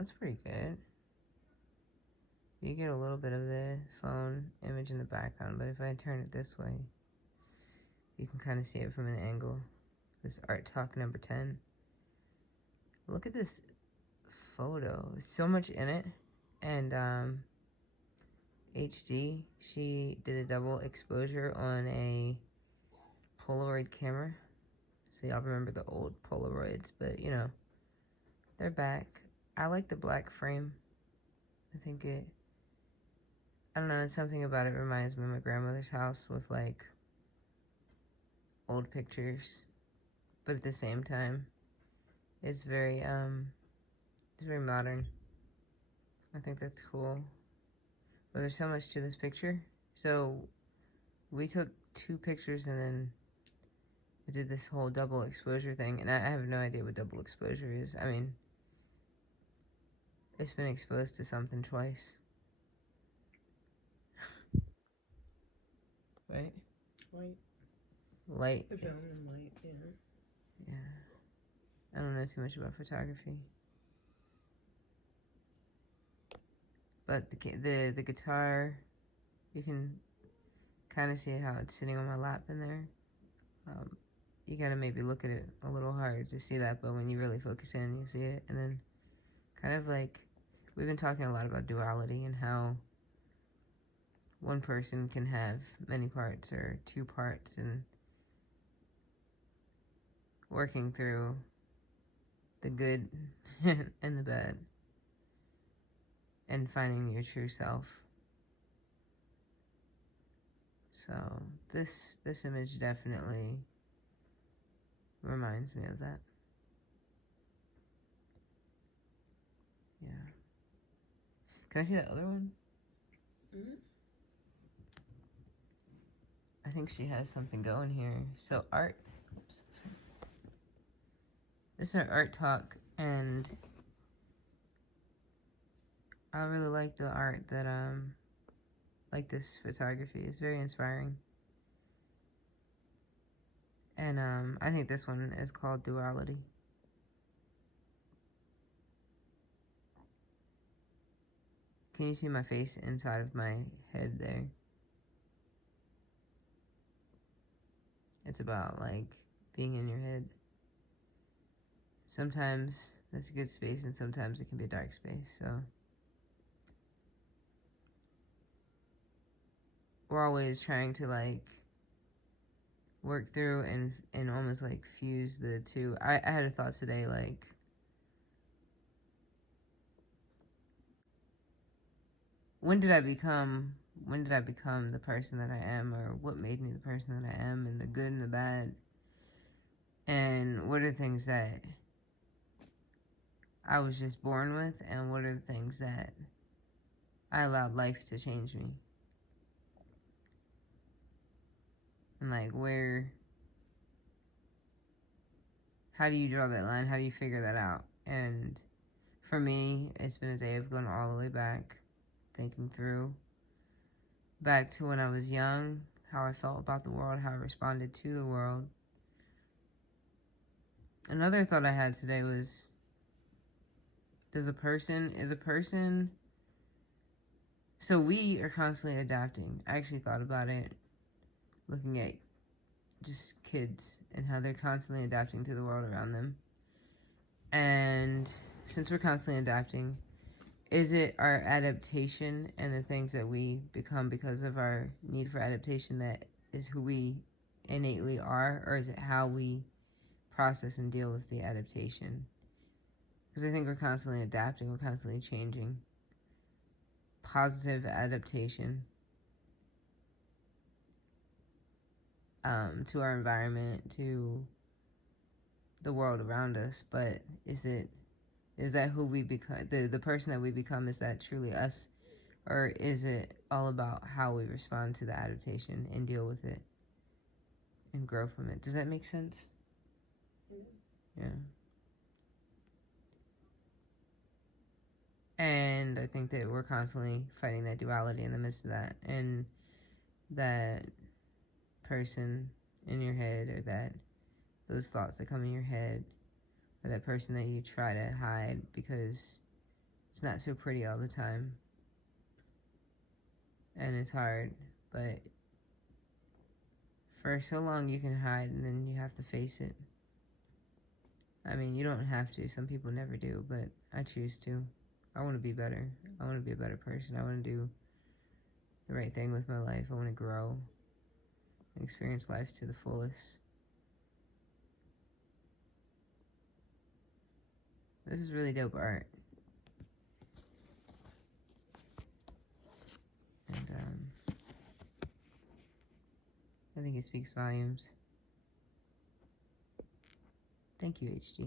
That's pretty good. You get a little bit of the phone image in the background, but if I turn it this way, you can kind of see it from an angle. This art talk number 10. Look at this photo. There's so much in it. And HD, she did a double exposure on a Polaroid camera. So y'all remember the old Polaroids, but you know, they're back. I like the black frame. I think I don't know, something about it reminds me of my grandmother's house with like old pictures, but at the same time, it's very modern. I think that's cool. But there's so much to this picture. So we took 2 pictures and then we did this whole double exposure thing, and I have no idea what double exposure is. I mean, it's been exposed to something twice. Right? Light. The film and light, yeah. Yeah. I don't know too much about photography. But the guitar, you can kind of see how it's sitting on my lap in there. You gotta maybe look at it a little hard to see that, but when you really focus in, you see it. And then kind of like, we've been talking a lot about duality and how one person can have many parts or 2 parts, and working through the good and the bad and finding your true self. So this image definitely reminds me of that. Yeah. Can I see that other one? Mm-hmm. I think she has something going here. So art. Oops, sorry. This is our art talk, and I really like the art that like this photography. It's very inspiring. And I think this one is called Duality. Can you see my face inside of my head there? It's about like being in your head. Sometimes that's a good space, and sometimes it can be a dark space. So we're always trying to like work through and almost like fuse the two. I had a thought today, like, when did I become the person that I am, or what made me the person that I am, and the good and the bad, and what are the things that I was just born with, and what are the things that I allowed life to change me, and like how do you draw that line? How do you figure that out? And for me, it's been a day of going all the way back, thinking through back to when I was young, how I felt about the world, how I responded to the world. Another thought I had today was, is a person, so we are constantly adapting. I actually thought about it looking at just kids and how they're constantly adapting to the world around them. And since we're constantly adapting, is it our adaptation and the things that we become because of our need for adaptation that is who we innately are, or is it how we process and deal with the adaptation? Because I think we're constantly adapting, we're constantly changing. Positive adaptation to our environment, to the world around us, but is that who we become, the person that we become, is that truly us, or is it all about how we respond to the adaptation and deal with it and grow from it? Does that make sense? Yeah. And I think that we're constantly fighting that duality in the midst of that, and that person in your head, or those thoughts that come in your head, or that person that you try to hide because it's not so pretty all the time, and it's hard, but for so long you can hide and then you have to face it. I mean, you don't have to. Some people never do, but I choose to. I want to be better. I want to be a better person. I want to do the right thing with my life. I want to grow and experience life to the fullest. This is really dope art. And I think it speaks volumes. Thank you, HG.